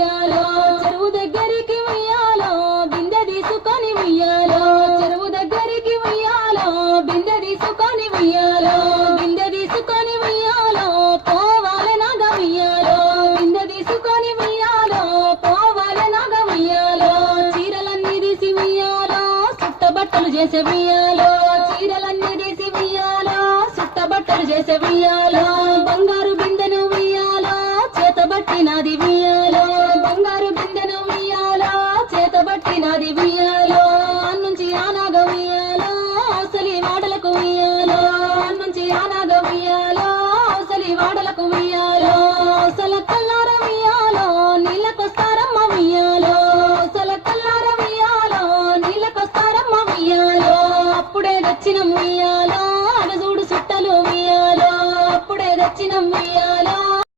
ఉయ్యాలో చెరువు దగ్గరికి ఉయ్యాలో బిందె తీసుకొని ఉయ్యాలో చెరువు దగ్గరికి ఉయ్యాలో బిందె తీసుకొని ఉయ్యాలో బిందె తీసుకొని ఉయ్యాలో పోవాలె నాగ ఉయ్యాలో బిందె తీసుకొని ఉయ్యాలో పోవాలె నాగ ఉయ్యాలో చీరలన్నీ తీసి ఉయ్యాలో సుట్టబట్టలు చేసే ఉయ్యాలో చీరలన్నీ తీసి ఉయ్యాలో సుట్టబట్టలు చేసే ఉయ్యాలో బంగారు